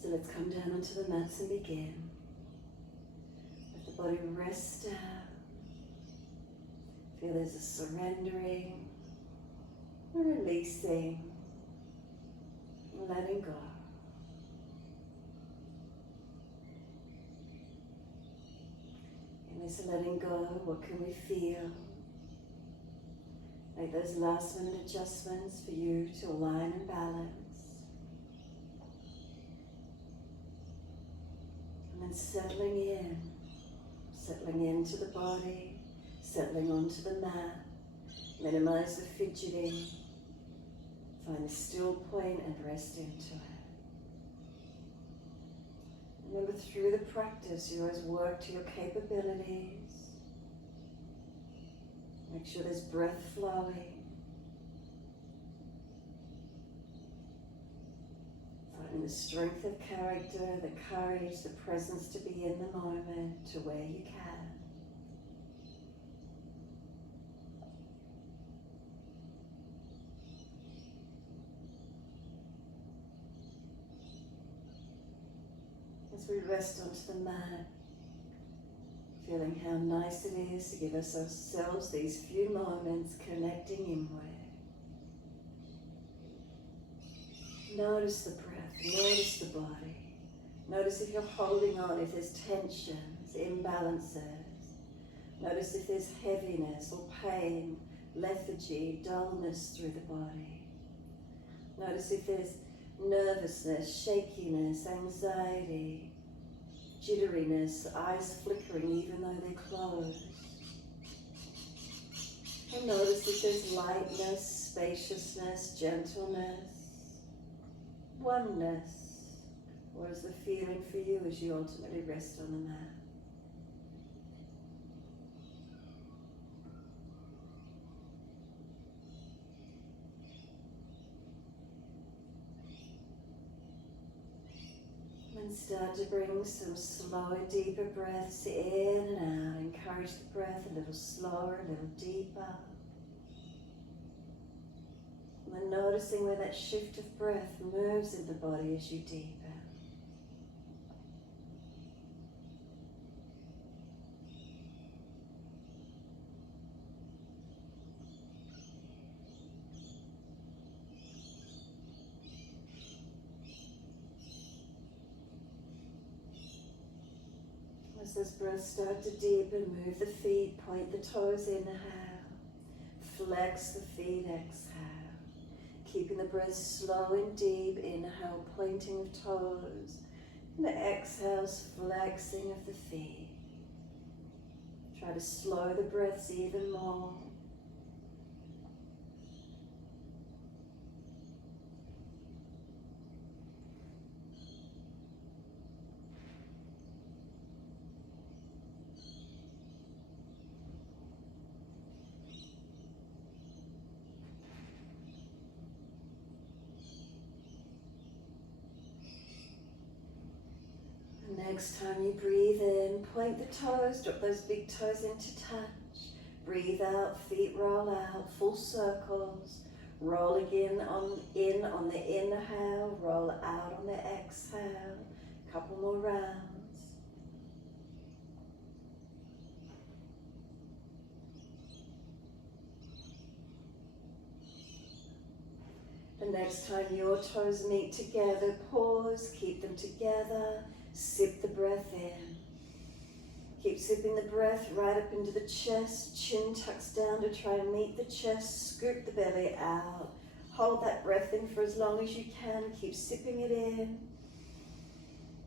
So let's come down onto the mats and begin. Let the body rest down. Feel there's a surrendering, a releasing, letting go. In this letting go, what can we feel? Make those last minute adjustments for you to align and balance. And then settling into the body, settling onto the mat. Minimize the fidgeting. Find a still point and rest into it. Remember, through the practice, you always work to your capabilities. Make sure there's breath flowing. Finding the strength of character, the courage, the presence to be in the moment to where you can. As we rest onto the mat, feeling how nice it is to give ourselves these few moments connecting inward. Notice the breath, notice the body. Notice if you're holding on, if there's tensions, imbalances. Notice if there's heaviness or pain, lethargy, dullness through the body. Notice if there's nervousness, shakiness, anxiety, jitteriness, eyes flickering even though they're closed. And notice if there's lightness, spaciousness, gentleness, oneness. What is the feeling for you as you ultimately rest on the mat? And start to bring some slower, deeper breaths in and out. Encourage the breath a little slower, a little deeper. And then noticing where that shift of breath moves in the body as you deepen. As those breaths start to deepen, move the feet, point the toes, inhale. Flex the feet, exhale. Keeping the breath slow and deep, inhale, pointing of toes. And exhales, flexing of the feet. Try to slow the breaths even more. Next time you breathe in, point the toes, drop those big toes into touch. Breathe out, feet roll out, full circles. Roll again in on the inhale, roll out on the exhale. Couple more rounds. The next time your toes meet together, pause, keep them together. Sip the breath in. Keep sipping the breath right up into the chest. Chin tucks down to try and meet the chest. Scoop the belly out. Hold that breath in for as long as you can. Keep sipping it in.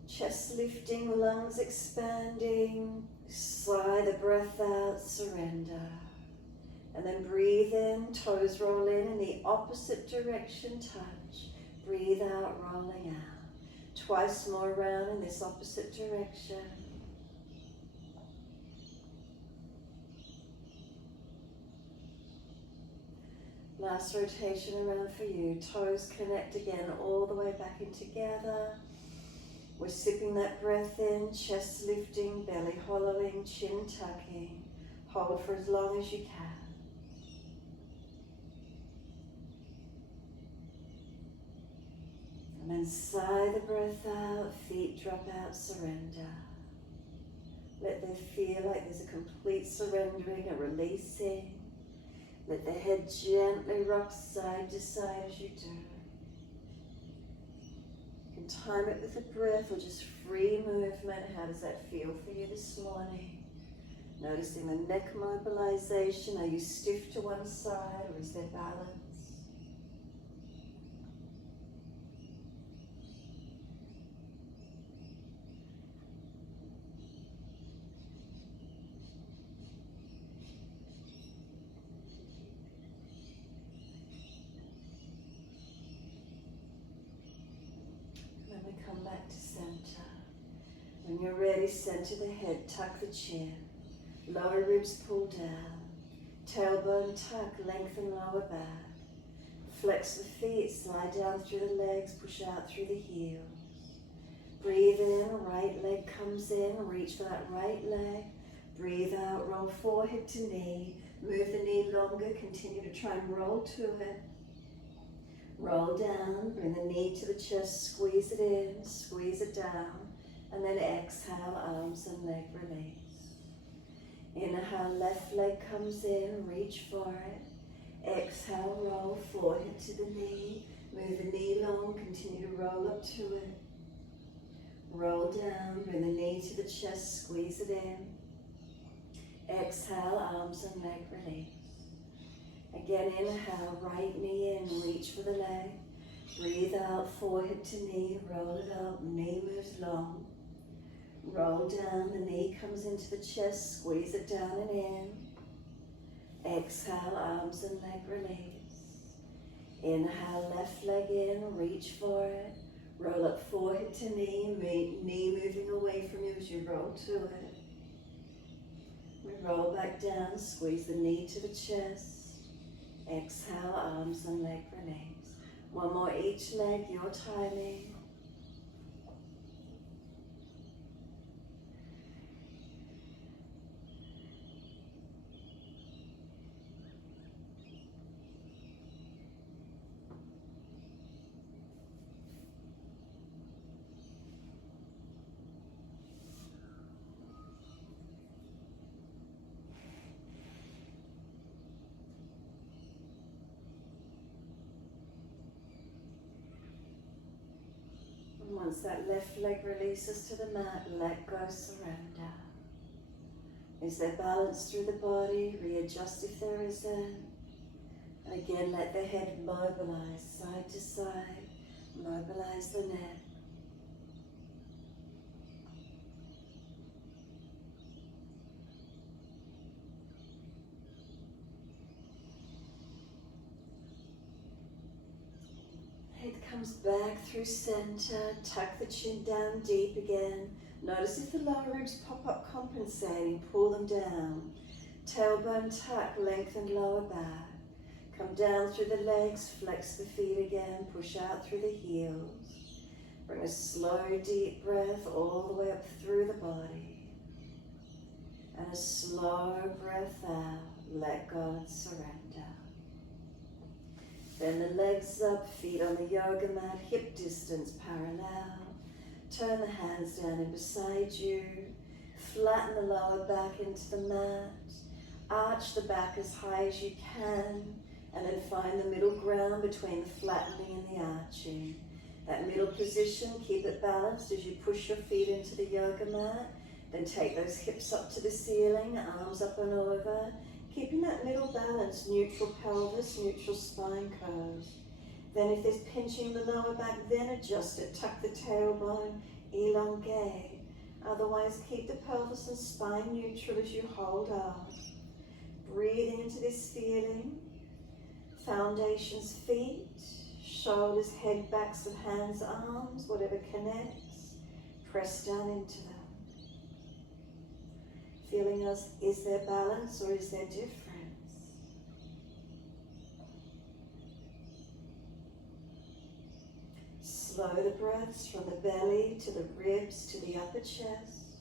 Chest lifting, lungs expanding. Sigh the breath out, surrender. And then breathe in, toes roll in the opposite direction, touch. Breathe out, rolling out. Twice more around in this opposite direction. Last rotation around for you. Toes connect again all the way back in together. We're sipping that breath in, chest lifting, belly hollowing, chin tucking. Hold for as long as you can. And then sigh the breath out, feet drop out, surrender. Let there feel like there's a complete surrendering, a releasing. Let the head gently rock side to side as you do. You can time it with the breath or just free movement. How does that feel for you this morning? Noticing the neck mobilization. Are you stiff to one side or is there balance? Come back to center. When you're ready, center the head, tuck the chin, lower ribs pull down, tailbone tuck, lengthen lower back, flex the feet, slide down through the legs, push out through the heels. Breathe in, right leg comes in, reach for that right leg. Breathe out, roll forehead to knee, move the knee longer, continue to try and roll to it. Roll down, bring the knee to the chest, squeeze it in, squeeze it down, and then exhale, arms and leg release. Inhale, left leg comes in, reach for it. Exhale, roll forehead to the knee, move the knee long, continue to roll up to it. Roll down, bring the knee to the chest, squeeze it in. Exhale, arms and leg release. Again, inhale, right knee in, reach for the leg. Breathe out, forehead to knee, roll it up, knee moves long. Roll down, the knee comes into the chest, squeeze it down and in. Exhale, arms and leg release. Inhale, left leg in, reach for it. Roll up, forehead to knee, knee moving away from you as you roll to it. We roll back down, squeeze the knee to the chest. Exhale, arms and leg release. One more each leg, your timing. Once that left leg releases to the mat, let go, surrender. Is there balance through the body? Readjust if there isn't. And again, let the head mobilize side to side. Mobilize the neck. Head comes back through center, tuck the chin down deep again. Notice if the lower ribs pop up compensating, pull them down. Tailbone tuck, lengthen lower back. Come down through the legs, flex the feet again, push out through the heels. Bring a slow deep breath all the way up through the body. And a slow breath out, let go and surrender. Bend the legs up, feet on the yoga mat, hip distance parallel. Turn the hands down in beside you. Flatten the lower back into the mat. Arch the back as high as you can. And then find the middle ground between the flattening and the arching. That middle position, keep it balanced as you push your feet into the yoga mat. Then take those hips up to the ceiling, arms up and over. Keeping that middle balance, neutral pelvis, neutral spine curve. Then if there's pinching the lower back, then adjust it. Tuck the tailbone, elongate. Otherwise, keep the pelvis and spine neutral as you hold up. Breathing into this feeling. Foundations, feet, shoulders, head, backs of hands, arms, whatever connects. Press down into them. Feeling as, is there balance or is there difference? Slow the breaths from the belly to the ribs to the upper chest.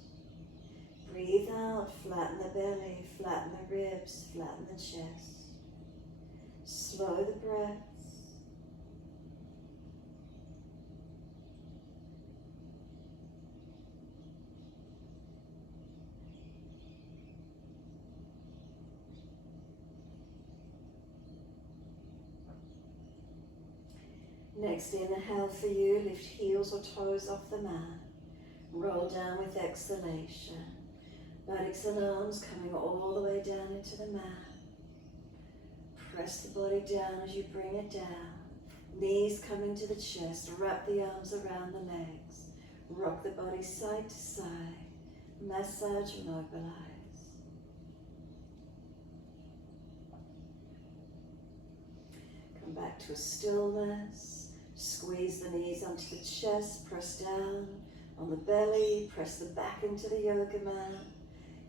Breathe out, flatten the belly, flatten the ribs, flatten the chest. Slow the breaths. Next inhale for you, lift heels or toes off the mat. Roll down with exhalation. Buttocks and arms coming all the way down into the mat. Press the body down as you bring it down. Knees coming to the chest. Wrap the arms around the legs. Rock the body side to side. Massage and mobilize. Come back to a stillness. Squeeze the knees onto the chest. Press down on the belly. Press the back into the yoga mat.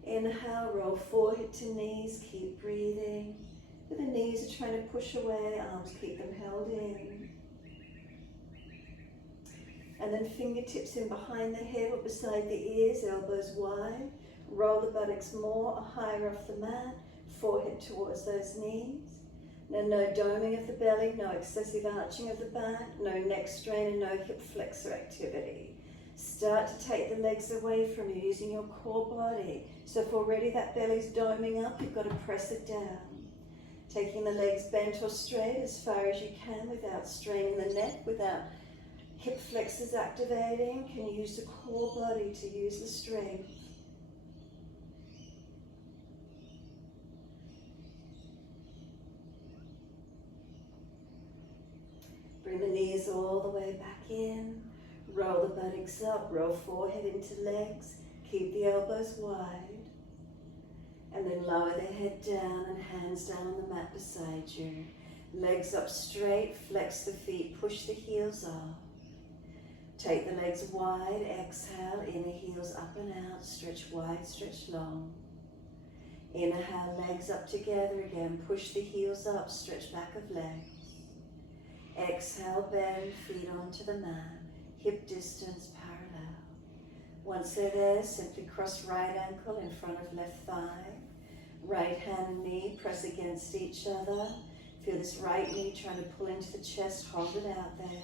Inhale, roll forehead to knees. Keep breathing. The knees are trying to push away. Arms keep them held in. And then fingertips in behind the head or beside the ears, elbows wide. Roll the buttocks more or higher off the mat. Forehead towards those knees. Now no doming of the belly, no excessive arching of the back, no neck strain and no hip flexor activity. Start to take the legs away from you using your core body. So if already that belly's doming up, you've got to press it down. Taking the legs bent or straight as far as you can without straining the neck, without hip flexors activating. Can you use the core body to use the strength? Bring the knees all the way back in. Roll the buttocks up, roll forehead into legs. Keep the elbows wide. And then lower the head down and hands down on the mat beside you. Legs up straight, flex the feet, push the heels up. Take the legs wide, exhale, inner heels up and out, stretch wide, stretch long. Inhale, legs up together again, push the heels up, stretch back of legs. Exhale, bend, feet onto the mat, hip distance parallel. Once they're there, simply cross right ankle in front of left thigh. Right hand and knee press against each other. Feel this right knee trying to pull into the chest, hold it out there.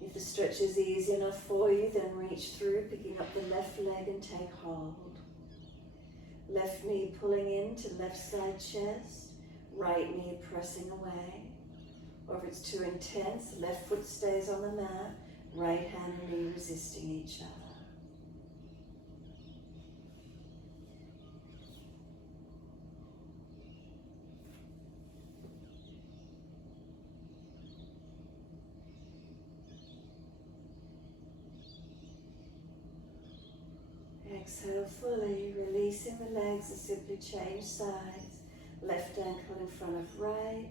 If the stretch is easy enough for you, then reach through, picking up the left leg and take hold. Left knee pulling into left side chest, right knee pressing away. Or if it's too intense, left foot stays on the mat, right hand and knee resisting each other. Exhale fully, releasing the legs and simply change sides. Left ankle in front of right,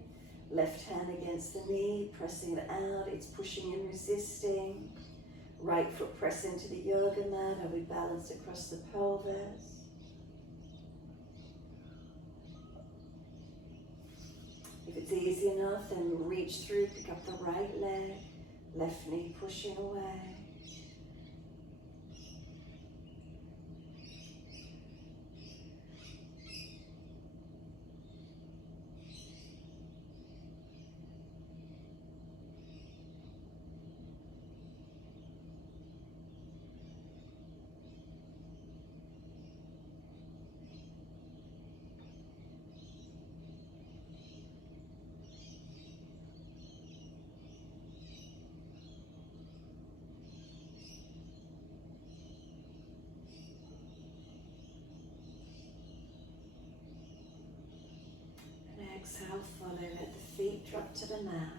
left hand against the knee, pressing it out, it's pushing and resisting. Right foot press into the yoga mat, and we balance across the pelvis. If it's easy enough, then reach through, pick up the right leg, left knee pushing away. Exhale, follow, let the feet drop to the mat.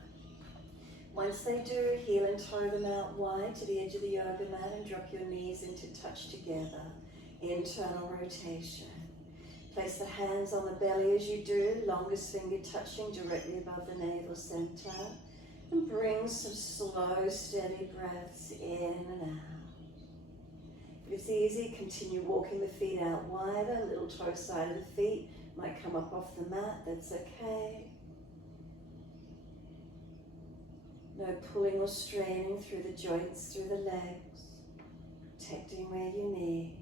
Once they do, heel and toe them out wide to the edge of the yoga mat and drop your knees into touch together. Internal rotation. Place the hands on the belly as you do, longest finger touching directly above the navel center. And bring some slow, steady breaths in and out. If it's easy, continue walking the feet out wider, little toe side of the feet might come up off the mat, that's okay. No pulling or straining through the joints, through the legs, protecting where you need.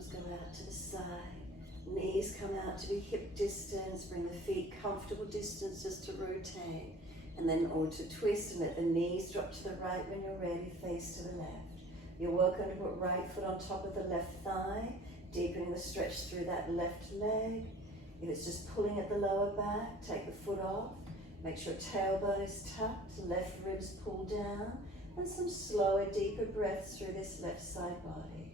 arms go out to the side. Knees come out to be hip distance. Bring the feet comfortable distance just to rotate. And then or to twist and let the knees drop to the right when you're ready, face to the left. You're welcome to put right foot on top of the left thigh, deepening the stretch through that left leg. If it's just pulling at the lower back, take the foot off. Make sure tailbone is tucked, left ribs pull down, and some slower, deeper breaths through this left side body.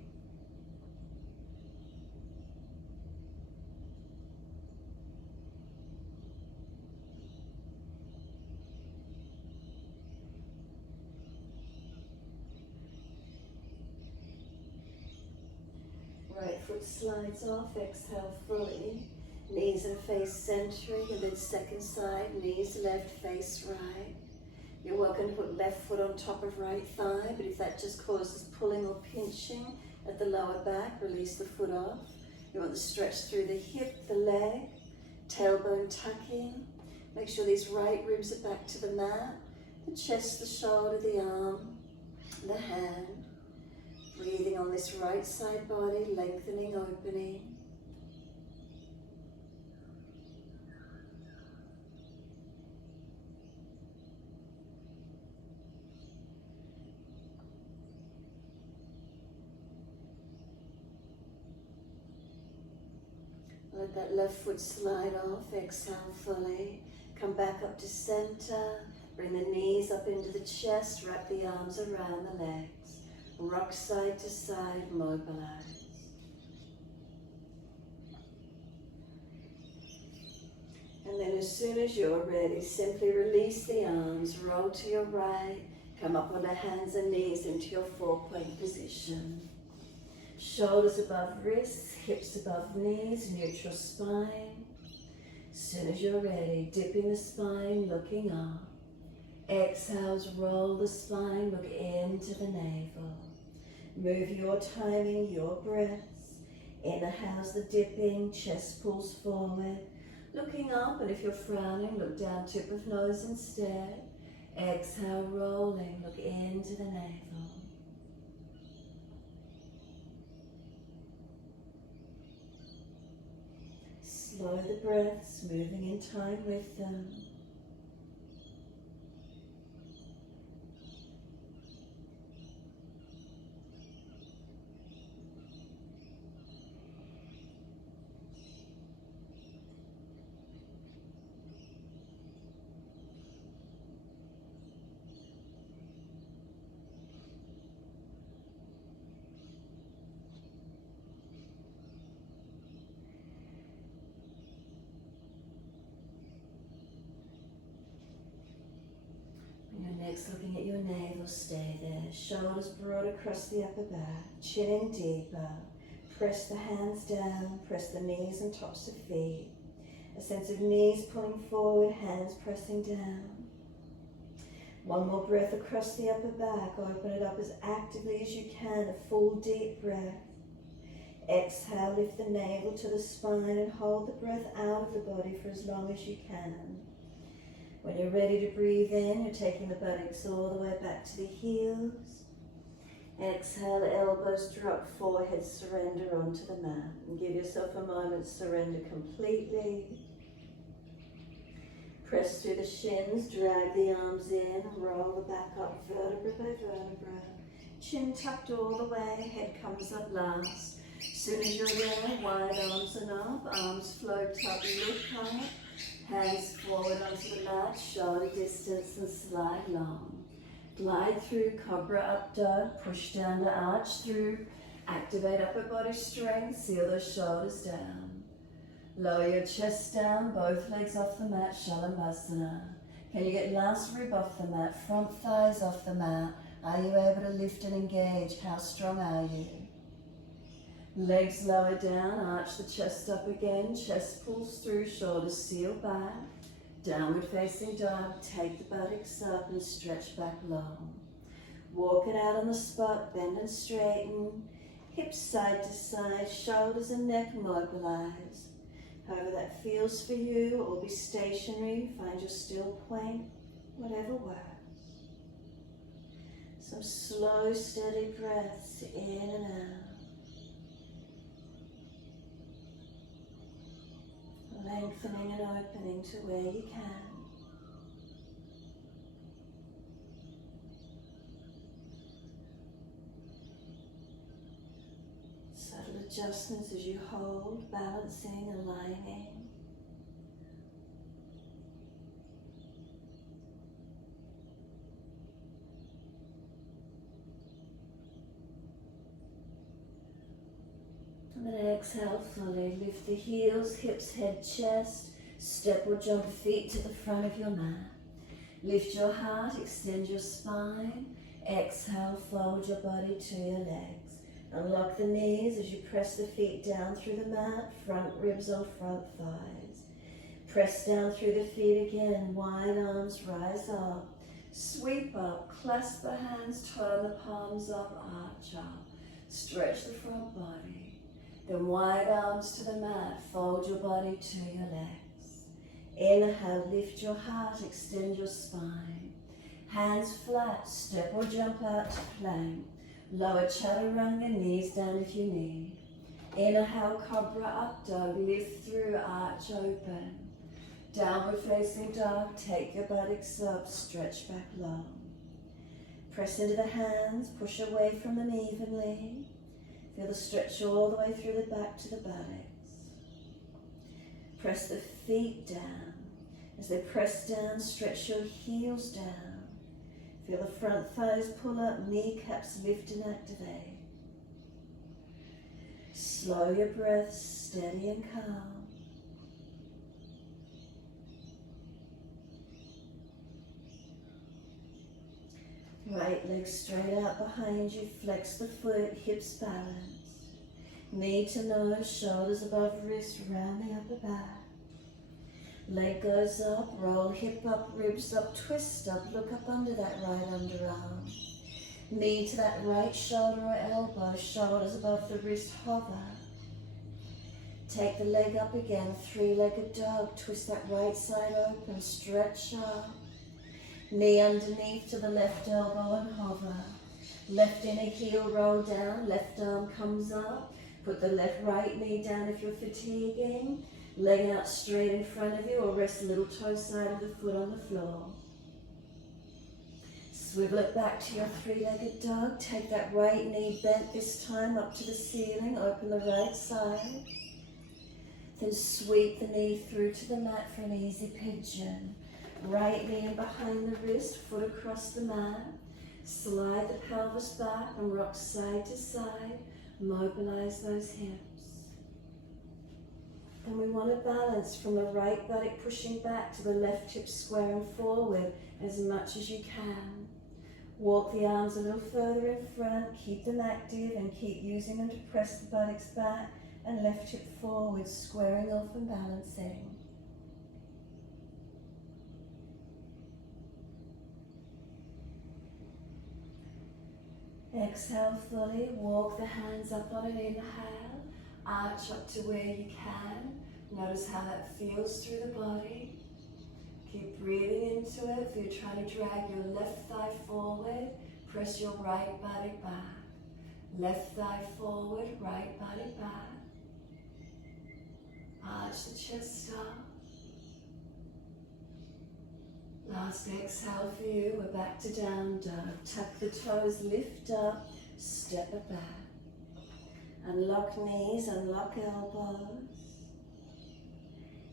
Right foot slides off, exhale fully. Knees and face centering, and then second side, knees left, face right. You're welcome to put left foot on top of right thigh, but if that just causes pulling or pinching at the lower back, release the foot off. You want the stretch through the hip, the leg, tailbone tucking. Make sure these right ribs are back to the mat, the chest, the shoulder, the arm, the hand. Breathing on this right side body, lengthening, opening. Let that left foot slide off, exhale fully. Come back up to center. Bring the knees up into the chest, wrap the arms around the legs. Rock side to side, mobilize. And then as soon as you're ready, simply release the arms, roll to your right, come up on the hands and knees into your 4-point position. Shoulders above wrists, hips above knees, neutral spine. As soon as you're ready, dipping the spine, looking up. Exhales, roll the spine, look into the navel. Move your timing, your breaths. Inhales the dipping, chest pulls forward. Looking up, and if you're frowning, look down, tip of nose instead. Exhale, rolling, look into the navel. Slow the breaths, moving in time with them. Next, looking at your navel, stay there. Shoulders broad across the upper back, chin in deeper. Press the hands down, press the knees and tops of feet. A sense of knees pulling forward, hands pressing down. One more breath across the upper back. Open it up as actively as you can, a full deep breath. Exhale, lift the navel to the spine and hold the breath out of the body for as long as you can. When you're ready to breathe in, you're taking the buttocks all the way back to the heels. Exhale, elbows drop, forehead surrender onto the mat. And give yourself a moment to surrender completely. Press through the shins, drag the arms in, roll the back up vertebra by vertebra. Chin tucked all the way, head comes up last. Soon as you're there, wide arms and up, arms float up, look up. Hands forward onto the mat, shoulder distance and slide long. Glide through, cobra up dog, push down to arch through. Activate upper body strength, seal those shoulders down. Lower your chest down, both legs off the mat, Shalamasana. Can you get last rib off the mat, front thighs off the mat? Are you able to lift and engage? How strong are you? Legs lower down, arch the chest up again, chest pulls through, shoulders seal back. Downward facing dog, take the buttocks up and stretch back long. Walk it out on the spot, bend and straighten. Hips side to side, shoulders and neck mobilize. However that feels for you, or be stationary, find your still point, whatever works. Some slow, steady breaths in and out. lengthening and opening to where you can. Subtle adjustments as you hold, balancing, aligning. And then exhale fully. Lift the heels, hips, head, chest. Step or jump feet to the front of your mat. Lift your heart, extend your spine. Exhale, fold your body to your legs. Unlock the knees as you press the feet down through the mat, front ribs on front thighs. Press down through the feet again, wide arms rise up. Sweep up, clasp the hands, turn the palms up, arch up. Stretch the front body. Then wide arms to the mat, fold your body to your legs. Inhale, lift your heart, extend your spine. Hands flat, step or jump out to plank. Lower chaturanga, knees down if you need. Inhale, cobra up dog, lift through, arch open. Downward facing dog, take your buttocks up, stretch back long. Press into the hands, push away from them evenly. Feel the stretch all the way through the back to the buttocks. Press the feet down. As they press down, stretch your heels down. Feel the front thighs pull up, kneecaps lift and activate. Slow your breath, steady and calm. Right leg straight out behind you, flex the foot, hips balanced. Knee to nose, shoulders above wrist, round the upper back. Leg goes up, roll hip up, ribs up, twist up, look up under that right underarm. Knee to that right shoulder or elbow, shoulders above the wrist, hover. Take the leg up again, three-legged dog, twist that right side open, stretch up. Knee underneath to the left elbow and hover. Left inner heel roll down, left arm comes up. Put the right knee down if you're fatiguing. Leg out straight in front of you or rest the little toe side of the foot on the floor. Swivel it back to your three-legged dog. Take that right knee bent this time up to the ceiling. Open the right side. Then sweep the knee through to the mat for an easy pigeon. Right knee in behind the wrist, foot across the mat. Slide the pelvis back and rock side to side. Mobilize those hips. And we want to balance from the right buttock pushing back to the left hip squaring forward as much as you can. Walk the arms a little further in front, keep them active and keep using them to press the buttocks back and left hip forward, squaring off and balancing. Exhale fully, walk the hands up on an inhale, arch up to where you can. Notice how that feels through the body. Keep breathing into it. If you're trying to drag your left thigh forward, press your right body back. Left thigh forward, right body back. Arch the chest up. Last exhale for you, we're back to down dog. Tuck the toes, lift up, step it back. Unlock knees, unlock elbows.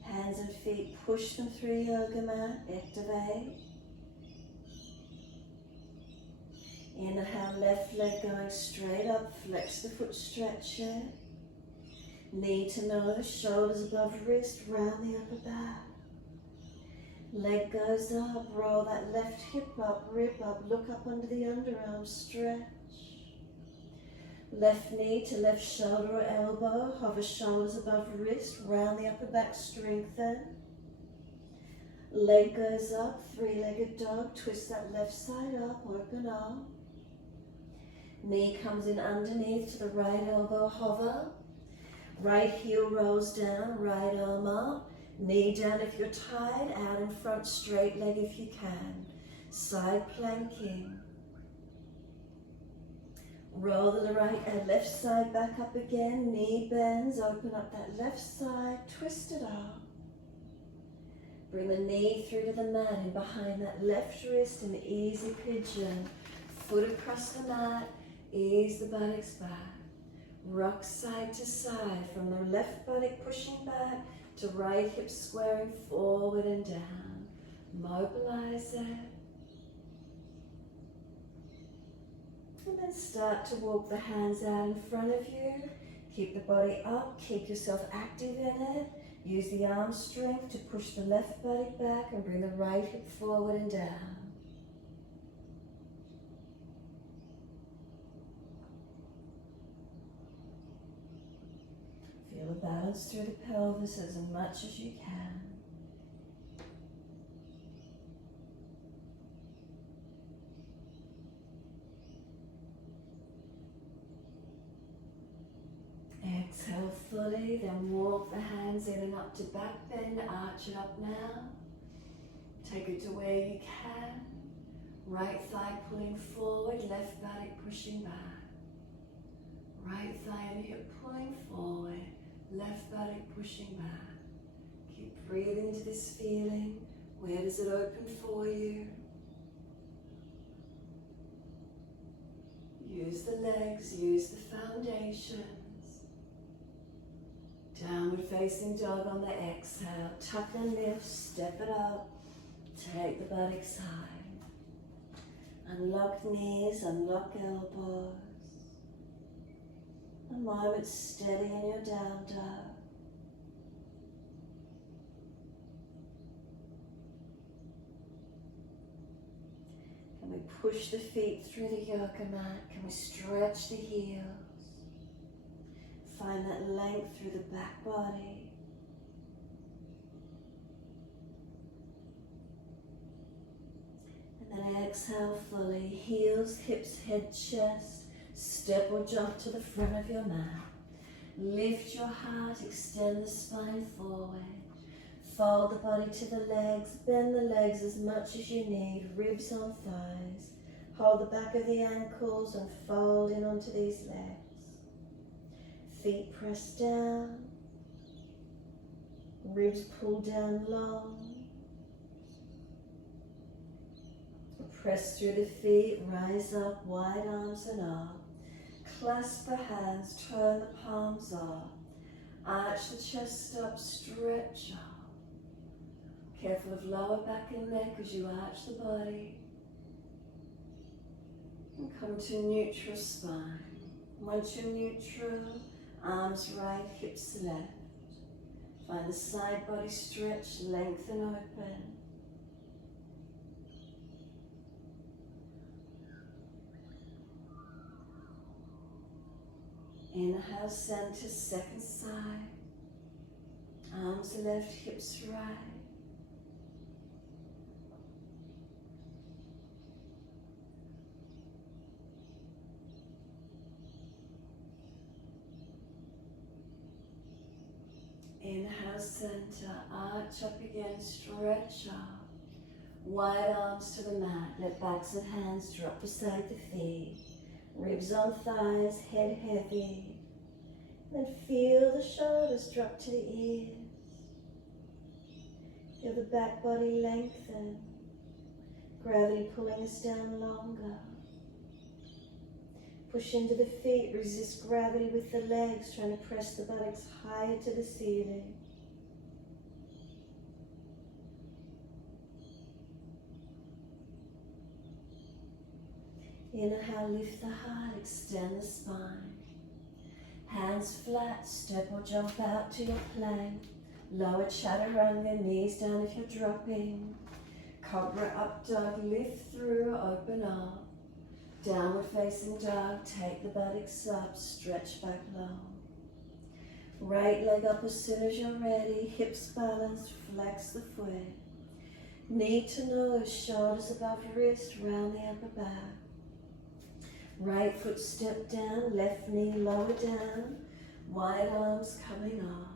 Hands and feet, push them through yoga mat, activate. Inhale, left leg going straight up, flex the foot, stretch it. Knee to nose, shoulders above wrist, round the upper back. Leg goes up, roll that left hip up, rib up, look up under the underarm, stretch. Left knee to left shoulder or elbow, hover shoulders above wrist, round the upper back, strengthen. Leg goes up, three-legged dog, twist that left side up, open up. Knee comes in underneath to the right elbow, hover. Right heel rolls down, right arm up. Knee down if you're tired, out in front, straight leg if you can. Side planking. Roll the left side back up again, knee bends, open up that left side, twist it up. Bring the knee through to the mat and behind that left wrist in easy pigeon. Foot across the mat, ease the buttocks back. Rock side to side from the left buttock pushing back to right hip squaring forward and down. Mobilize it. And then start to walk the hands out in front of you. Keep the body up, keep yourself active in it. Use the arm strength to push the left buttock back and bring the right hip forward and down. Feel the balance through the pelvis as much as you can. Exhale fully, then walk the hands in and up to back bend, arch it up now. Take it to where you can. Right thigh pulling forward, left buttock pushing back. Right thigh and hip pulling forward, left buttock pushing back. Keep breathing into this feeling. Where does it open for you? Use the legs, use the foundations. Downward facing dog on the exhale. Tuck and lift, step it up. Take the buttocks high. Unlock knees, unlock elbows. A moment steady in your down dog. Can we push the feet through the yoga mat? Can we stretch the heels? Find that length through the back body. And then exhale fully. Heels, hips, head, chest. Step or jump to the front of your mat. Lift your heart, extend the spine forward. Fold the body to the legs. Bend the legs as much as you need. Ribs on thighs. Hold the back of the ankles and fold in onto these legs. Feet press down, ribs pull down long. Press through the feet, rise up, wide arms and up. Clasp the hands, turn the palms up. Arch the chest up, stretch up. Careful of lower back and neck as you arch the body. And come to neutral spine. Once you're neutral, arms right, hips left. Find the side body stretch, lengthen open. Inhale, center, second side. Arms left, hips right. Inhale, center, arch up again, stretch up. Wide arms to the mat, let backs of hands drop beside the feet. Ribs on thighs, head heavy. Then feel the shoulders drop to the ears. Feel the back body lengthen. Gravity pulling us down longer. Push into the feet, resist gravity with the legs, trying to press the buttocks higher to the ceiling. Inhale, lift the heart, extend the spine. Hands flat, step or jump out to your plank. Lower chaturanga, knees down if you're dropping. Cobra up dog, lift through, open up. Downward facing dog, take the buttocks up, stretch back long. Right leg up as soon as you're ready, hips balanced, flex the foot. Knee to nose, shoulders above wrist, round the upper back. Right foot step down, left knee lower down, wide arms coming on.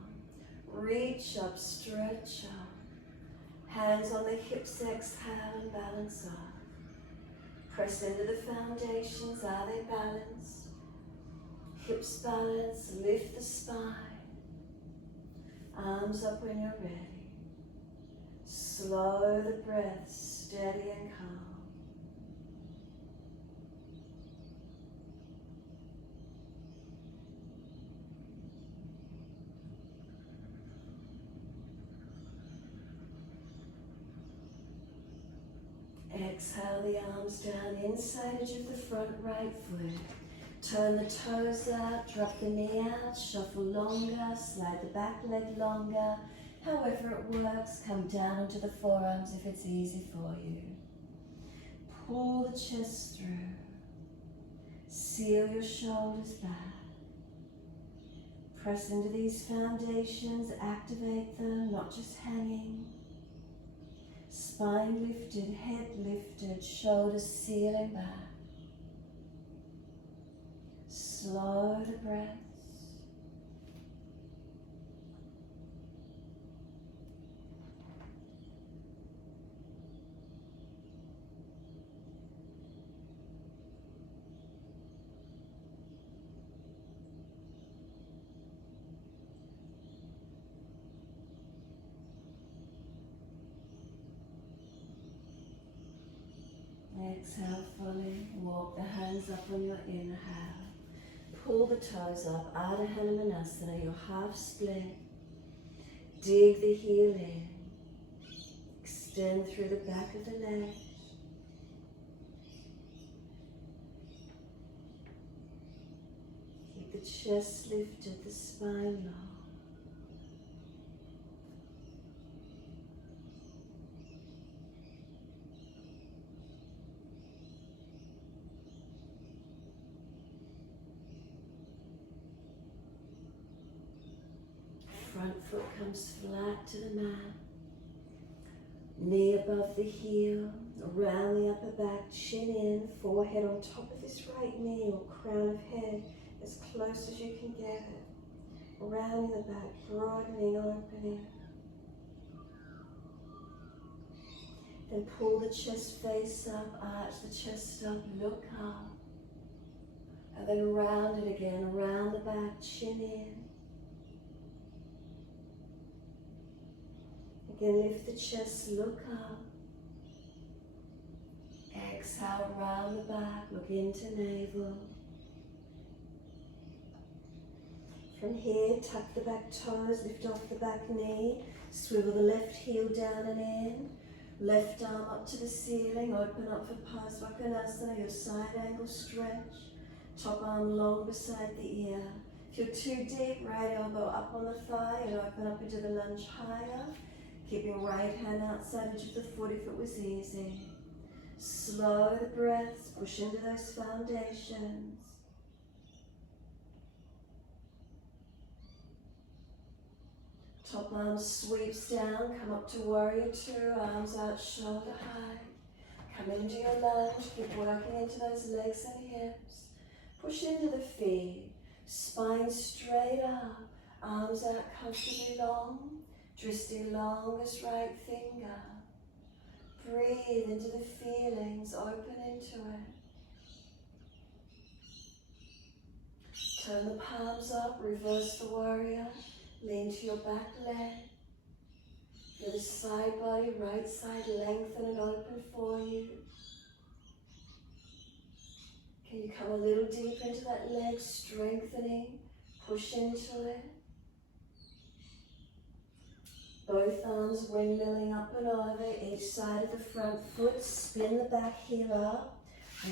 Reach up, stretch up. Hands on the hips, exhale and balance up. Press into the foundations, are they balanced? Hips balanced, lift the spine. Arms up when you're ready. Slow the breath, steady and calm. Exhale the arms down, inside edge of the front right foot. Turn the toes out, drop the knee out, shuffle longer, slide the back leg longer. However it works, come down onto the forearms if it's easy for you. Pull the chest through. Seal your shoulders back. Press into these foundations, activate them, not just hanging. Spine lifted, head lifted, shoulders sealing back. Slow the breaths. Exhale fully, walk the hands up on your inhale. Pull the toes up, Artichandrasana, your half split. Dig the heel in. Extend through the back of the leg. Keep the chest lifted, the spine long. Front foot comes flat to the mat. Knee above the heel, around the upper back, chin in, forehead on top of this right knee or crown of head, as close as you can get it. Rounding the back, broadening, opening. Then pull the chest face up, arch the chest up, look up. And then round it again, around the back, chin in. Again, lift the chest, look up. Exhale, round the back, look into navel. From here, tuck the back toes, lift off the back knee, swivel the left heel down and in. Left arm up to the ceiling, open up for Artichandrasana, your side angle stretch. Top arm long beside the ear. If you're too deep, right elbow up on the thigh and open up into the lunge higher. Keeping right hand outside edge of the foot if it was easy. Slow the breaths, push into those foundations. Top arm sweeps down, come up to warrior two, arms out shoulder high. Come into your lunge, keep working into those legs and hips. Push into the feet, spine straight up, arms out comfortably long. Twisting longest right finger. Breathe into the feelings, open into it. Turn the palms up, reverse the warrior. Lean to your back leg. Feel the side body, right side lengthen and open for you. Can you come a little deeper into that leg, strengthening, push into it. Both arms windmilling up and over, each side of the front foot, spin the back heel up.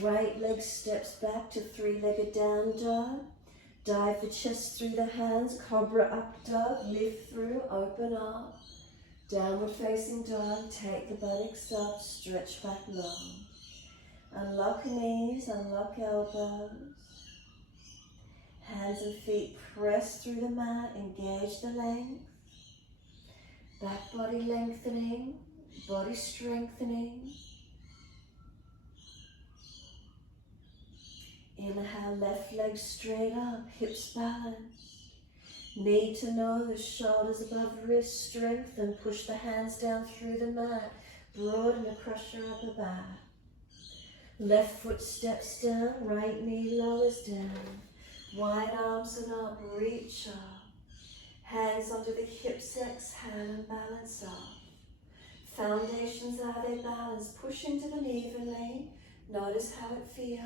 Right leg steps back to three-legged down dog. Dive the chest through the hands, cobra up dog, lift through, open up. Downward facing dog, take the buttocks up, stretch back long. Unlock knees, unlock elbows. Hands and feet press through the mat, engage the length. Back body lengthening, body strengthening. Inhale, left leg straight up, hips balanced. Knee to nose, shoulders above wrist, strengthen. Push the hands down through the mat. Broaden across your upper back. Left foot steps down, right knee lowers down. Wide arms and up, reach up. Hands onto the hips, exhale and balance off. Foundations are their balance. Push into them evenly. Notice how it feels.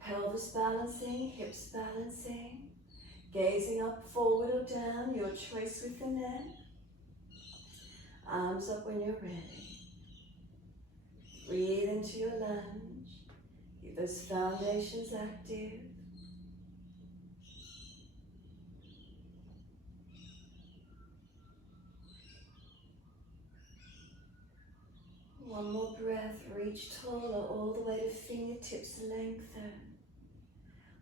Pelvis balancing, hips balancing. Gazing up, forward or down, your choice with the neck. Arms up when you're ready. Breathe into your lunge. Keep those foundations active. One more breath, reach taller all the way to fingertips lengthen.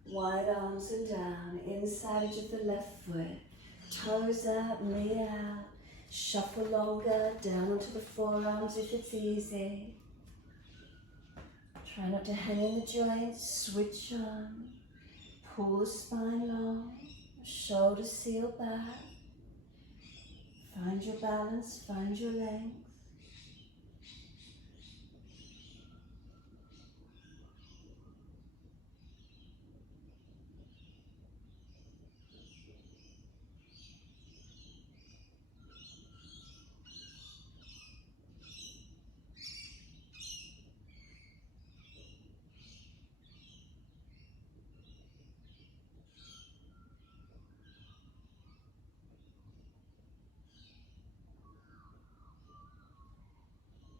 Wide arms and down, inside edge of the left foot. Toes out, knee out. Shuffle longer, down onto the forearms if it's easy. Try not to hang in the joints, switch on. Pull the spine long, shoulders seal back. Find your balance, find your length.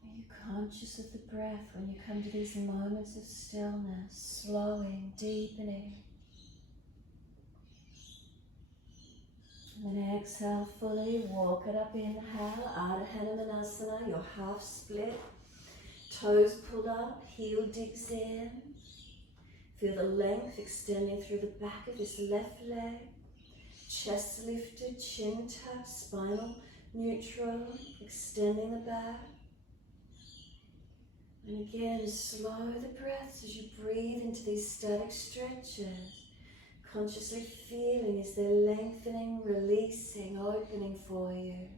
Are you conscious of the breath when you come to these moments of stillness, slowing, deepening? And then exhale fully, walk it up, inhale, Artichandrasana, your half split. Toes pulled up, heel digs in. Feel the length extending through the back of this left leg. Chest lifted, chin tucked, spinal neutral, extending the back. And again, slow the breaths as you breathe into these static stretches. Consciously feeling as they're lengthening, releasing, opening for you.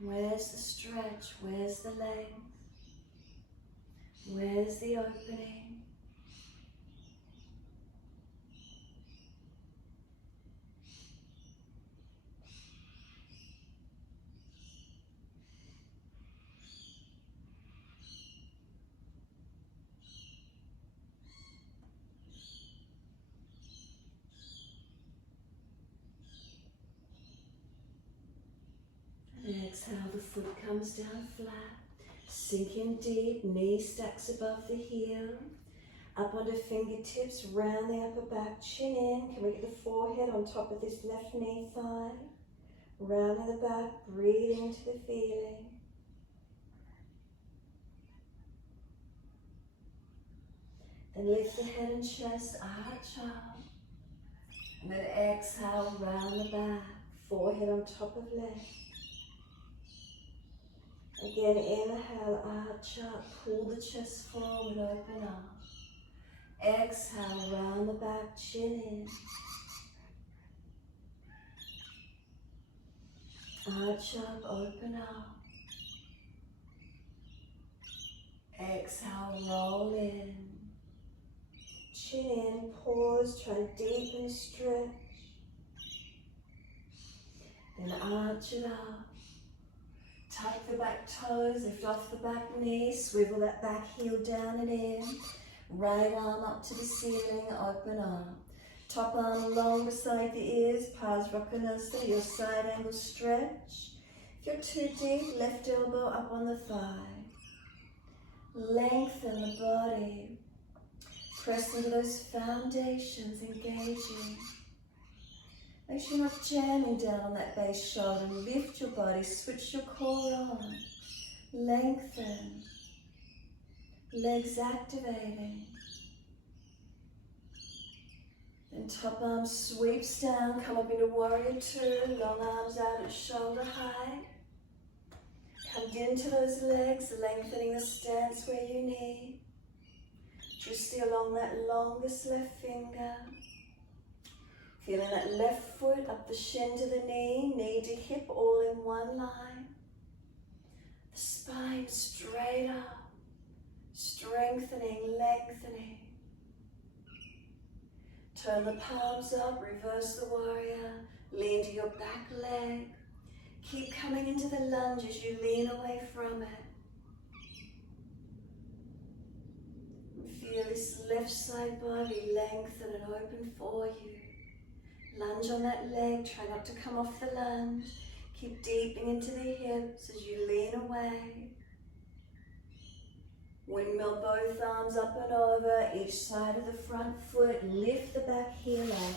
Where's the stretch? Where's the length? Where's the opening? And exhale, the foot comes down flat. Sink in deep, knee stacks above the heel. Up onto fingertips, round the upper back, chin in. Can we get the forehead on top of this left knee thigh? Rounding the back, breathing into the feeling. Then lift the head and chest, arch up. And then exhale, round the back, forehead on top of left. Again, inhale, arch up, pull the chest forward, open up. Exhale, round the back, chin in. Arch up, open up. Exhale, roll in. Chin in, pause, try and deepen, stretch. Then arch it up. Tuck the back toes, lift off the back knee, swivel that back heel down and in. Right arm up to the ceiling, open up. Top arm along beside the ears, Artichandrasana, your side angle stretch. If you're too deep, left elbow up on the thigh. Lengthen the body. Press into those foundations, engaging. Make sure you're not jamming down on that base shoulder. Lift your body, switch your core on. Lengthen. Legs activating. Then top arm sweeps down, come up into warrior two, long arms out at shoulder height. Come into those legs, lengthening the stance where you need. Twisting along that longest left finger. Feeling that left foot up the shin to the knee to hip all in one line. The spine straight up, strengthening, lengthening. Turn the palms up, reverse the warrior, lean to your back leg. Keep coming into the lunge as you lean away from it. Feel this left side body lengthen and open for you. Lunge on that leg, try not to come off the lunge. Keep deepening into the hips as you lean away. Windmill both arms up and over, each side of the front foot. Lift the back heel up.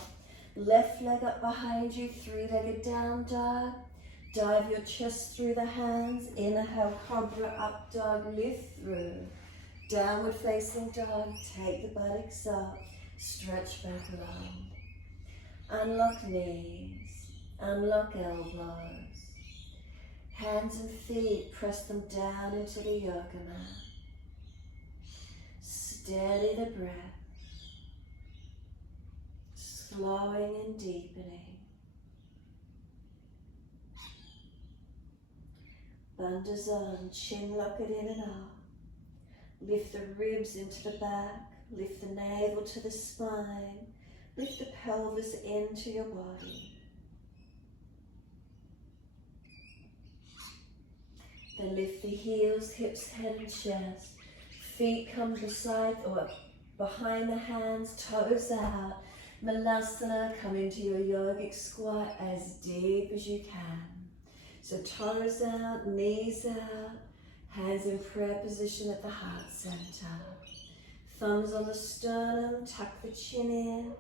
Left leg up behind you, three-legged down dog. Dive your chest through the hands. Inhale, cobra, up dog, lift through. Downward facing dog, take the buttocks up. Stretch back long. Unlock knees, unlock elbows. Hands and feet, press them down into the yoga mat. Steady the breath, slowing and deepening. Bandhasana, chin lock it in and up. Lift the ribs into the back, lift the navel to the spine, lift the pelvis into your body. Then lift the heels, hips, head and chest. Feet come beside or behind the hands, toes out. Malasana, come into your yogic squat as deep as you can. So toes out, knees out, hands in prayer position at the heart center. Thumbs on the sternum, tuck the chin in.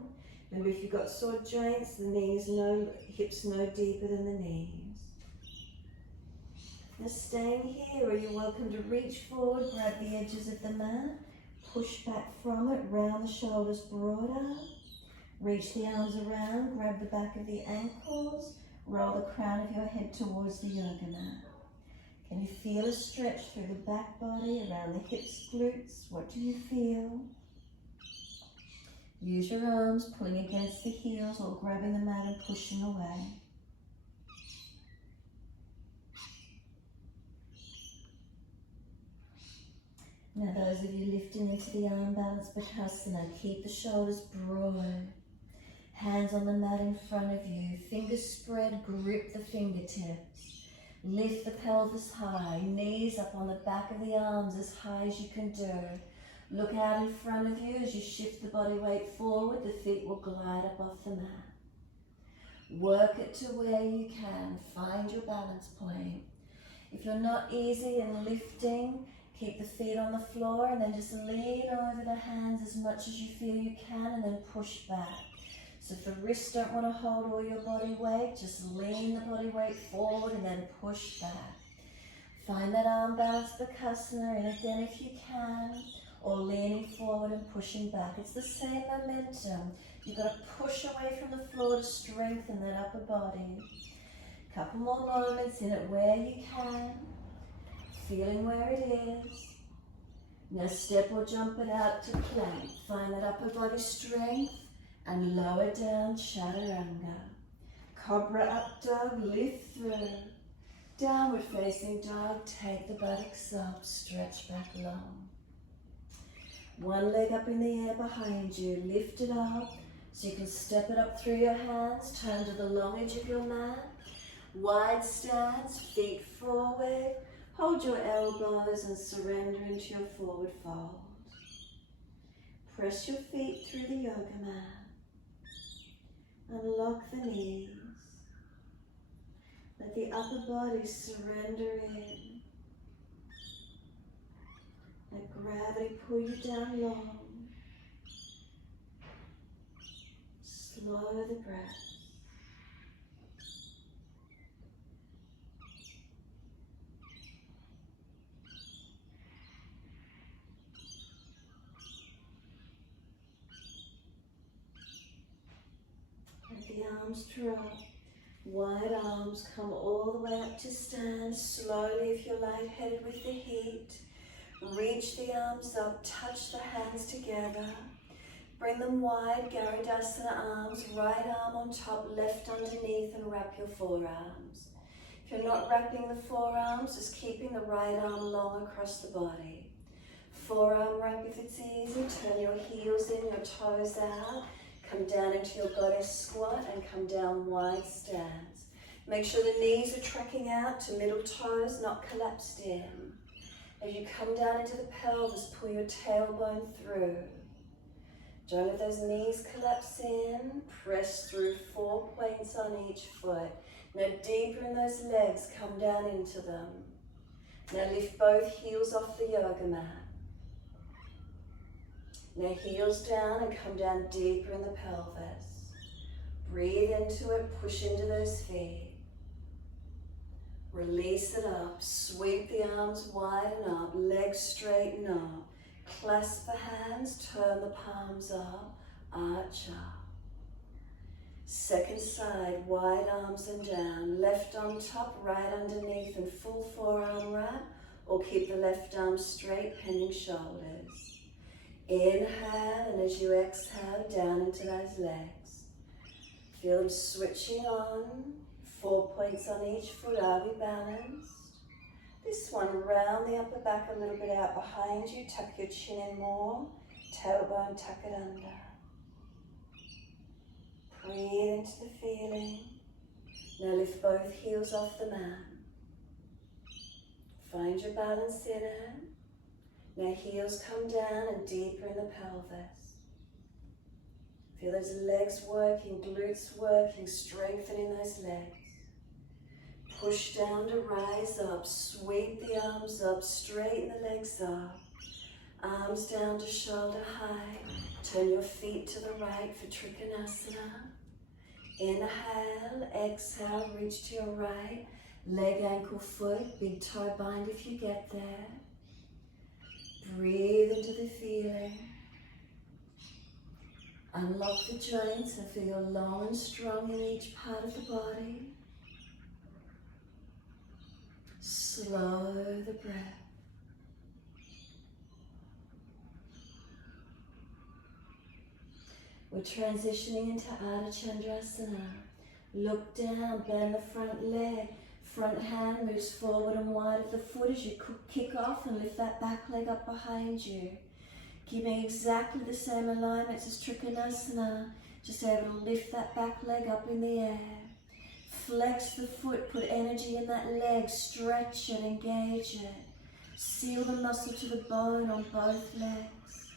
Remember, if you've got sore joints, the knees hips no deeper than the knees. Now staying here, or you're welcome to reach forward, grab the edges of the mat, push back from it, round the shoulders broader, reach the arms around, grab the back of the ankles, roll the crown of your head towards the yoga mat. Can you feel a stretch through the back body, around the hips, glutes? What do you feel? Use your arms, pulling against the heels or grabbing the mat and pushing away. Now those of you lifting into the arm balance Bakasana, keep the shoulders broad. Hands on the mat in front of you, fingers spread, grip the fingertips. Lift the pelvis high, knees up on the back of the arms as high as you can do. Look out in front of you as you shift the body weight forward, the feet will glide up off the mat. Work it to where you can, find your balance point. If you're not easy in lifting, keep the feet on the floor and then just lean over the hands as much as you feel you can and then push back. So if the wrists don't want to hold all your body weight, just lean the body weight forward and then push back. Find that arm balance Bakasana, and again if you can, or leaning forward and pushing back. It's the same momentum. You've got to push away from the floor to strengthen that upper body. Couple more moments in it where you can, feeling where it is. Now step or jump it out to plank. Find that upper body strength and lower down Chaturanga. Cobra up dog, lift through. Downward facing dog, take the buttocks up, stretch back long. One leg up in the air behind you, lift it up so you can step it up through your hands, turn to the long edge of your mat. Wide stance, feet forward. Hold your elbows and surrender into your forward fold. Press your feet through the yoga mat. Unlock the knees. Let the upper body surrender in. Let gravity pull you down long. Slow the breath. Let the arms drop. Wide arms come all the way up to stand. Slowly, if you're lightheaded with the heat, reach the arms up, touch the hands together. Bring them wide, Garudasana arms, right arm on top, left underneath, and wrap your forearms. If you're not wrapping the forearms, just keeping the right arm long across the body. Forearm wrap if it's easy, turn your heels in, your toes out. Come down into your goddess squat and come down wide stance. Make sure the knees are tracking out to middle toes, not collapsed in. As you come down into the pelvis, pull your tailbone through. Don't let those knees collapse in. Press through 4 points on each foot. Now deeper in those legs, come down into them. Now lift both heels off the yoga mat. Now heels down and come down deeper in the pelvis. Breathe into it, push into those feet. Release it up, sweep the arms wide and up, legs straighten up. Clasp the hands, turn the palms up, arch up. Second side, wide arms and down, left on top, right underneath and full forearm wrap, or keep the left arm straight, pending shoulders. Inhale, and as you exhale, down into those legs. Feel them switching on. 4 points on each foot. Are we balanced? This one, round the upper back a little bit out behind you. Tuck your chin in more. Tailbone, tuck it under. Breathe into the feeling. Now lift both heels off the mat. Find your balance in it. Now heels come down and deeper in the pelvis. Feel those legs working, glutes working, strengthening those legs. Push down to rise up, sweep the arms up, straighten the legs up. Arms down to shoulder high. Turn your feet to the right for Trikonasana. Inhale, exhale, reach to your right. Leg, ankle, foot, big toe bind if you get there. Breathe into the feeling. Unlock the joints and feel long and strong in each part of the body. Slow the breath. We're transitioning into Artichandrasana. Look down, bend the front leg. Front hand moves forward and wide of the foot as you kick off and lift that back leg up behind you. Keeping exactly the same alignments as Trikonasana. Just able to lift that back leg up in the air. Flex the foot, put energy in that leg, stretch it, engage it. Seal the muscle to the bone on both legs.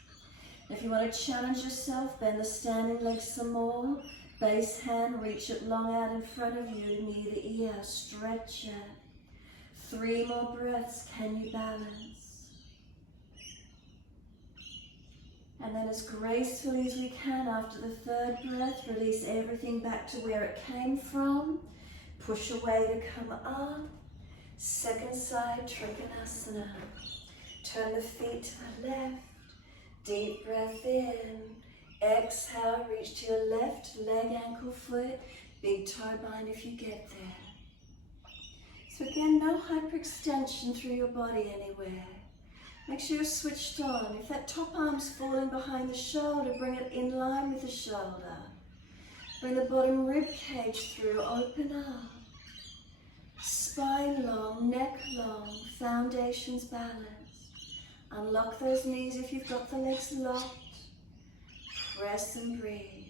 If you want to challenge yourself, bend the standing leg some more. Base hand, reach it long out in front of you, near the ear, stretch it. 3 more breaths, can you balance? And then as gracefully as we can, after the 3rd breath, release everything back to where it came from. Push away to come up. Second side, Trikonasana. Turn the feet to the left. Deep breath in. Exhale, reach to your left, leg, ankle, foot. Big toe bind if you get there. So again, no hyperextension through your body anywhere. Make sure you're switched on. If that top arm's falling behind the shoulder, bring it in line with the shoulder. Bring the bottom rib cage through, open up. Spine long, neck long, foundations balanced. Unlock those knees if you've got the legs locked. Press and breathe.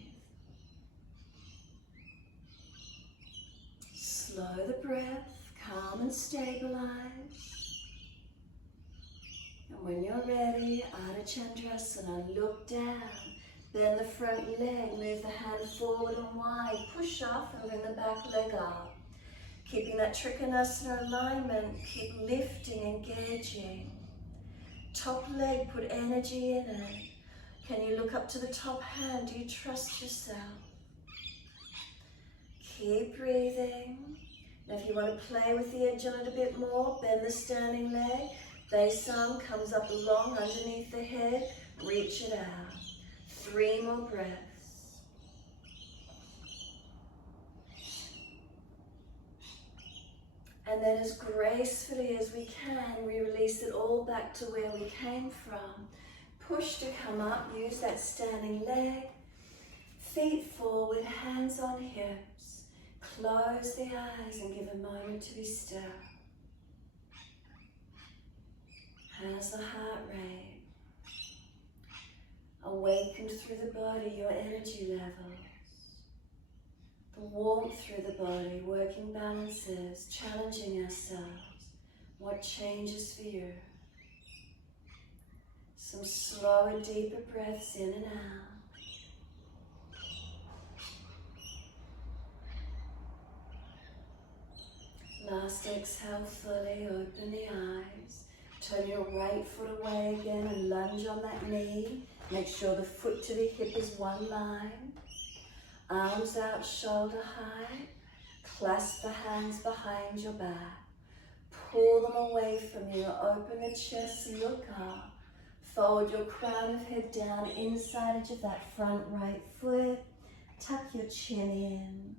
Slow the breath, calm and stabilize. And when you're ready, Artichandrasana, look down. Bend the front leg, move the hand forward and wide. Push off and bring the back leg up. Keeping that Trikonasana alignment, keep lifting, engaging. Top leg, put energy in it. Can you look up to the top hand? Do you trust yourself? Keep breathing. Now if you want to play with the edge a little bit more, bend the standing leg. Base arm comes up long underneath the head. Reach it out. 3 more breaths. And then as gracefully as we can, we release it all back to where we came from. Push to come up, use that standing leg. Feet forward, hands on hips. Close the eyes and give a moment to be still. How's the heart rate? Awakened through the body, your energy levels. Warmth through the body, working balances, challenging ourselves. What changes for you? Some slower, deeper breaths in and out. Last exhale, fully open the eyes. Turn your right foot away again and lunge on that knee. Make sure the foot to the hip is one line. Arms out, shoulder high. Clasp the hands behind your back. Pull them away from you. Open the chest so you'll come. Fold your crown of head down inside edge of that front right foot. Tuck your chin in.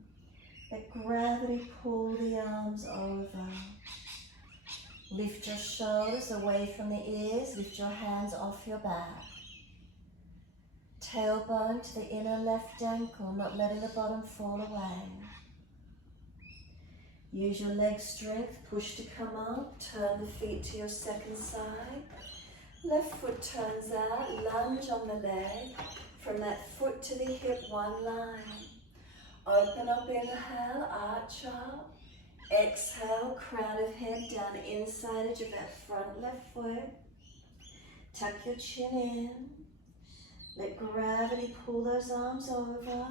Let gravity pull the arms over. Lift your shoulders away from the ears. Lift your hands off your back. Tailbone to the inner left ankle, not letting the bottom fall away. Use your leg strength, push to come up. Turn the feet to your second side. Left foot turns out, lunge on the leg. From that foot to the hip, one line. Open up, inhale, arch up. Exhale, crown of head down inside edge of that front left foot. Tuck your chin in. Let gravity pull those arms over.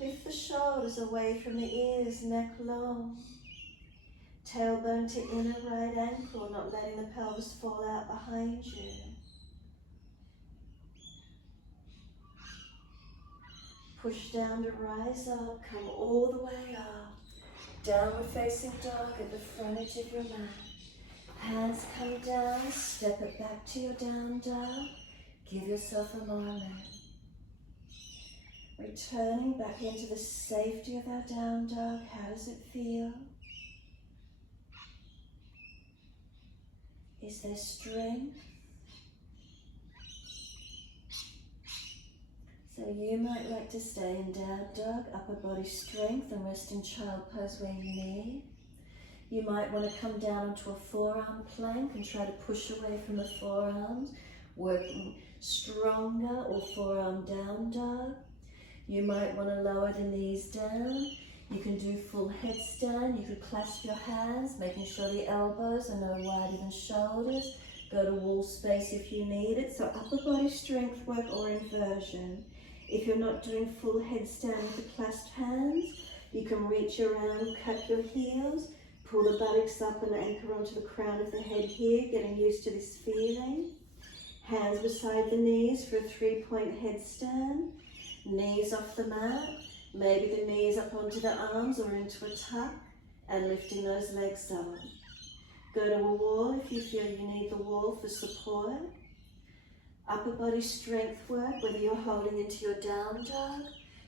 Lift the shoulders away from the ears, neck long. Tailbone to inner right ankle, not letting the pelvis fall out behind you. Push down to rise up, come all the way up. Downward facing dog at the front edge of your mat. Hands come down, step it back to your down dog. Give yourself a moment. Returning back into the safety of our down dog. How does it feel? Is there strength? So you might like to stay in down dog, upper body strength, and rest in child pose where you need. You might want to come down onto a forearm plank and try to push away from the forearms, working stronger, or forearm down dog. You might want to lower the knees down. You can do full headstand. You could clasp your hands, making sure the elbows are no wider than shoulders. Go to wall space if you need it. So upper body strength work or inversion. If you're not doing full headstand with the clasped hands, you can reach around, cut your heels, pull the buttocks up and anchor onto the crown of the head here, getting used to this feeling. Hands beside the knees for a 3-point headstand. Knees off the mat. Maybe the knees up onto the arms or into a tuck, and lifting those legs up. Go to a wall if you feel you need the wall for support. Upper body strength work, whether you're holding into your down dog,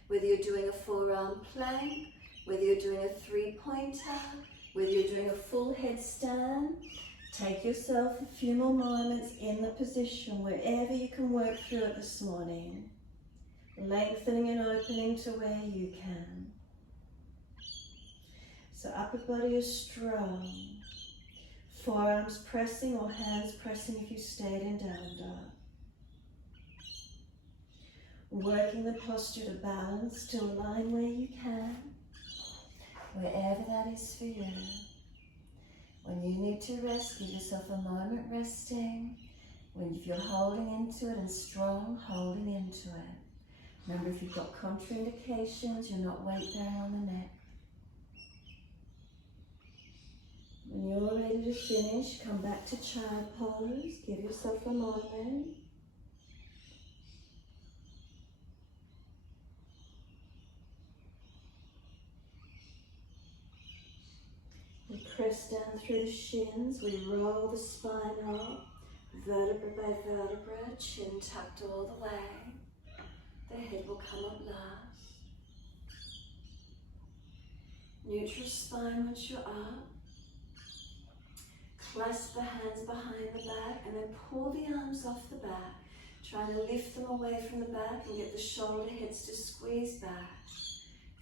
whether you're doing a forearm plank, whether you're doing a 3-pointer, whether you're doing a full headstand. Take yourself a few more moments in the position wherever you can work through it this morning. Lengthening and opening to where you can. So upper body is strong. Forearms pressing or hands pressing if you stayed in down dog. Working the posture to balance, to align where you can, wherever that is for you. When you need to rest, give yourself a moment resting. If you're holding into it and strong, holding into it. Remember, if you've got contraindications, you're not weight bearing on the neck. When you're ready to finish, come back to child pose. Give yourself a moment. We press down through the shins. We roll the spine up, vertebra by vertebra, chin tucked all the way. The head will come up last. Neutral spine once you're up. Clasp the hands behind the back and then pull the arms off the back. Trying to lift them away from the back and get the shoulder heads to squeeze back.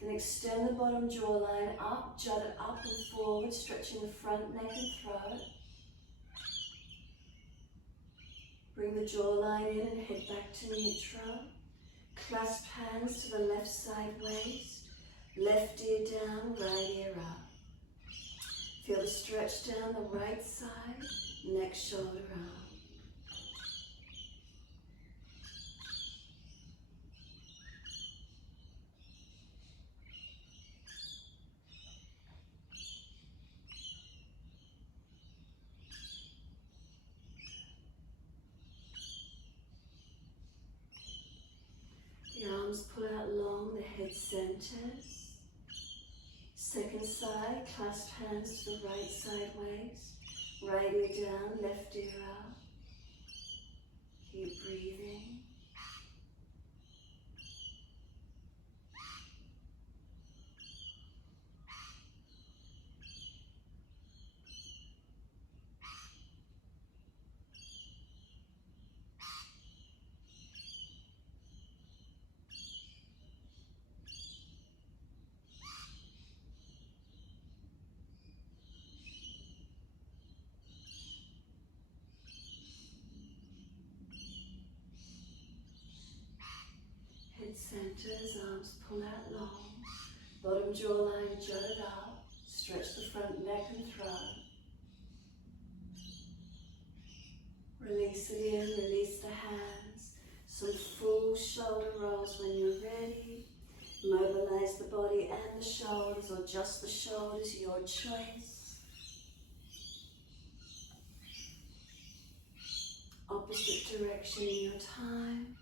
Then extend the bottom jawline up, jut it up and forward, stretching the front neck and throat. Bring the jawline in and head back to neutral. Clasp hands to the left side waist. Left ear down, right ear up. Feel the stretch down the right side, neck, shoulder, arm. The arms pull out long, the head centers. Second side, clasp hands to the right side waist. Right ear down, left ear up. Keep breathing. Head centers, arms pull out long. Bottom jawline jutted up. Stretch the front neck and throat. Release it in, release the hands. Some full shoulder rolls when you're ready. Mobilize the body and the shoulders, or just the shoulders, your choice. Opposite direction in your time.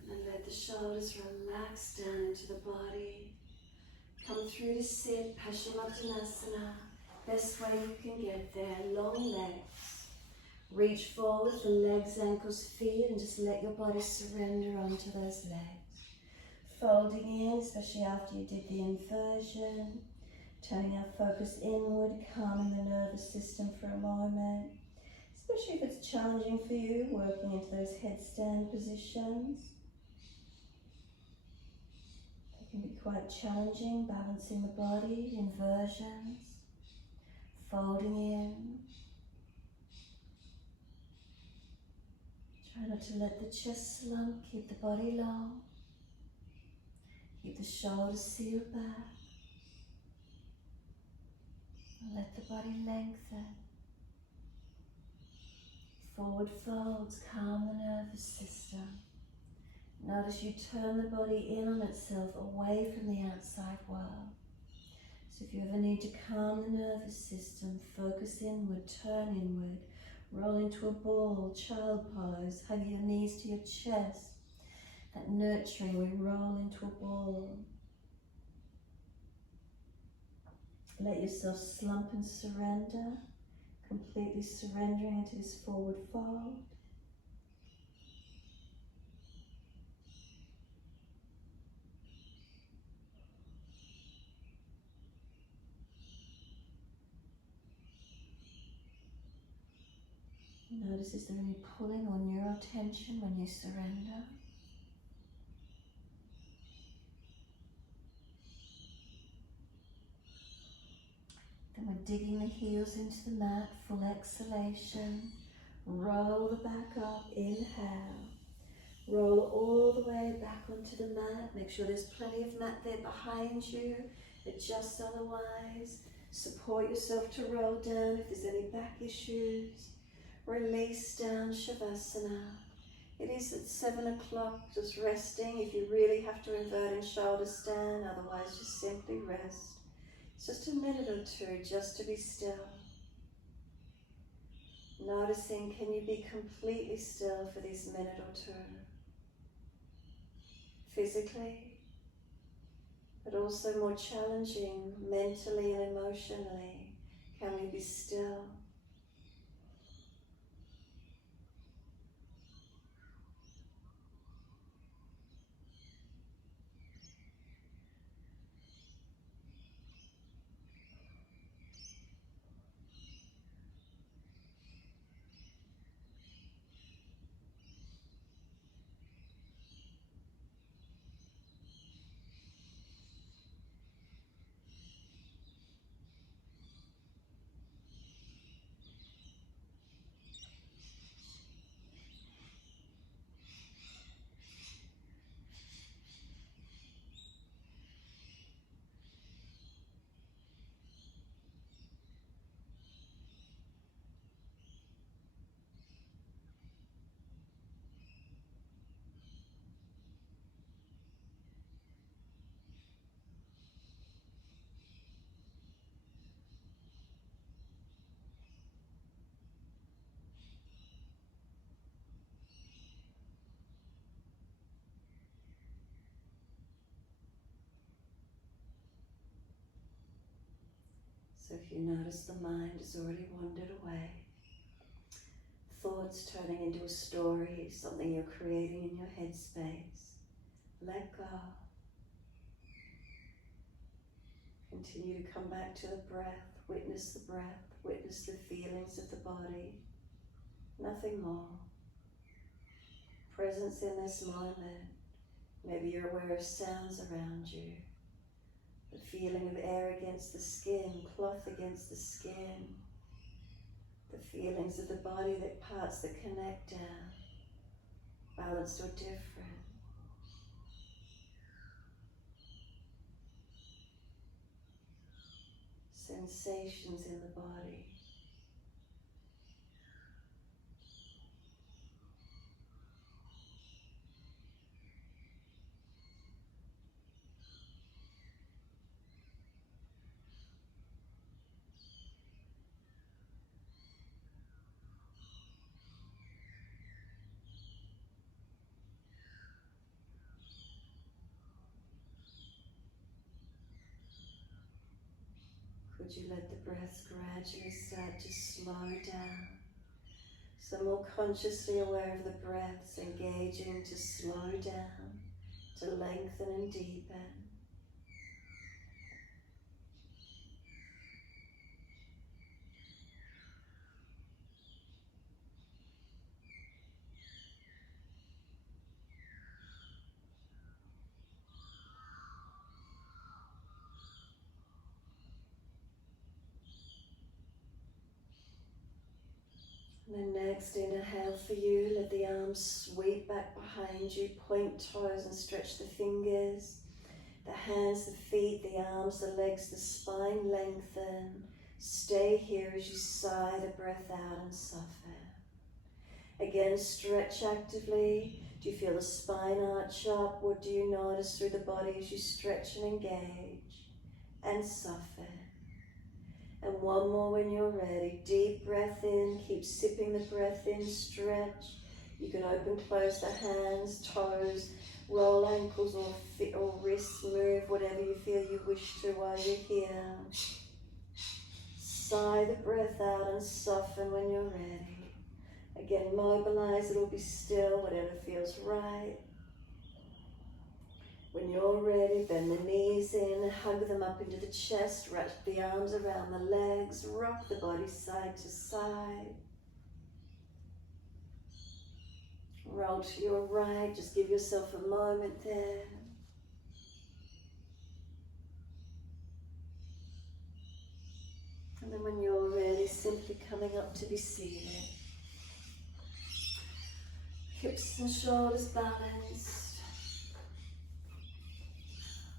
And then let the shoulders relax down into the body. Come through to sit, Shalamasana. Best way you can get there. Long legs. Reach forward for legs, ankles, feet, and just let your body surrender onto those legs. Folding in, especially after you did the inversion. Turning our focus inward, calming the nervous system for a moment. Especially if it's challenging for you, working into those headstand positions. Can be quite challenging, balancing the body, inversions, folding in. Try not to let the chest slump, keep the body long, keep the shoulders sealed back, and let the body lengthen. Forward folds, calm the nervous system. Notice you turn the body in on itself, away from the outside world. So if you ever need to calm the nervous system, focus inward, turn inward, roll into a ball, child pose, hug your knees to your chest. That nurturing, we roll into a ball. Let yourself slump and surrender, completely surrendering into this forward fold. Notice, is there any pulling or neural tension when you surrender? Then we're digging the heels into the mat, full exhalation. Roll the back up, inhale. Roll all the way back onto the mat. Make sure there's plenty of mat there behind you. Adjust otherwise. Support yourself to roll down if there's any back issues. Release down, Shavasana. It is at 7 o'clock, just resting. If you really have to invert and shoulder stand, otherwise just simply rest. It's just a minute or two just to be still. Noticing, can you be completely still for this minute or two? Physically, but also more challenging mentally and emotionally. Can we be still? So if you notice the mind has already wandered away, thoughts turning into a story, something you're creating in your headspace, let go. Continue to come back to the breath, witness the breath, witness the feelings of the body, nothing more. Presence in this moment. Maybe you're aware of sounds around you, the feeling of air against the skin, cloth against the skin, the feelings of the body, that parts that connect down, balanced or different. Sensations in the body. Could you let the breath gradually start to slow down? So more consciously aware of the breaths, engaging to slow down, to lengthen and deepen. And then next, inhale for you, let the arms sweep back behind you, point toes and stretch the fingers. The hands, the feet, the arms, the legs, the spine lengthen. Stay here as you sigh the breath out and soften. Again, stretch actively. Do you feel the spine arch up? What do you notice through the body as you stretch and engage? And soften. And one more when you're ready. Deep breath in, keep sipping the breath in, stretch. You can open, close the hands, toes, roll ankles or wrists, move whatever you feel you wish to while you're here. Sigh the breath out and soften when you're ready. Again, mobilize, it'll be still, whatever feels right. When you're ready, bend the knees in, hug them up into the chest, wrap the arms around the legs, rock the body side to side. Roll to your right, just give yourself a moment there. And then when you're ready, simply coming up to be seated. Hips and shoulders balanced.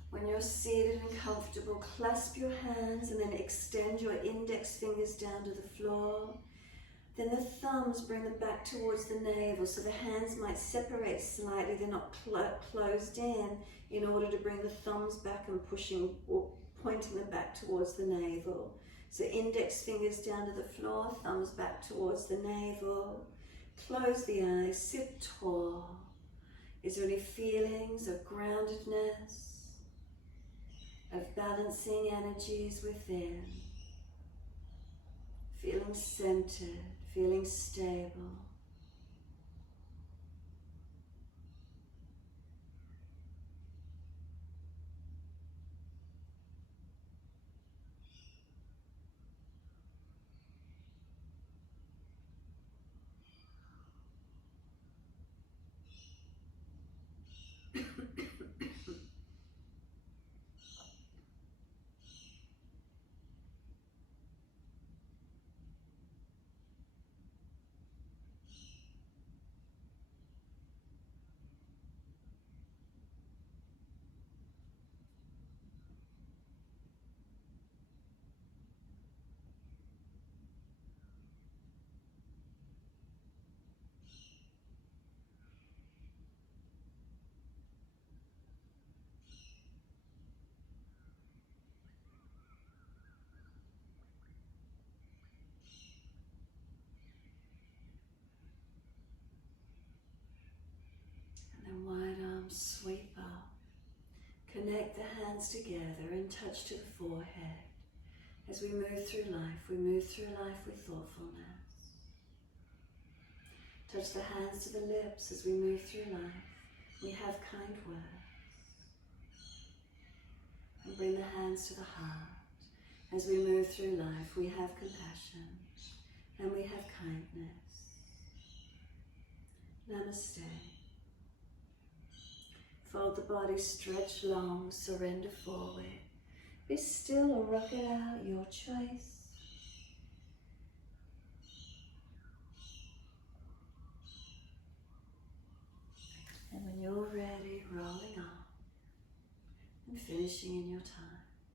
When you're seated and comfortable, clasp your hands and then extend your index fingers down to the floor. Then the thumbs, bring them back towards the navel, so the hands might separate slightly, they're not closed in order to bring the thumbs back and pushing or pointing them back towards the navel. So index fingers down to the floor, thumbs back towards the navel. Close the eyes, sit tall. Is there any feelings of groundedness, of balancing energies within? Feeling centered, feeling stable. And wide arms sweep up. Connect the hands together and touch to the forehead. As we move through life with thoughtfulness. Touch the hands to the lips as we move through life. We have kind words. And bring the hands to the heart. As we move through life, we have compassion and we have kindness. Namaste. Fold the body, stretch long, surrender forward. Be still or rock it out, your choice. And when you're ready, rolling on and finishing in your time.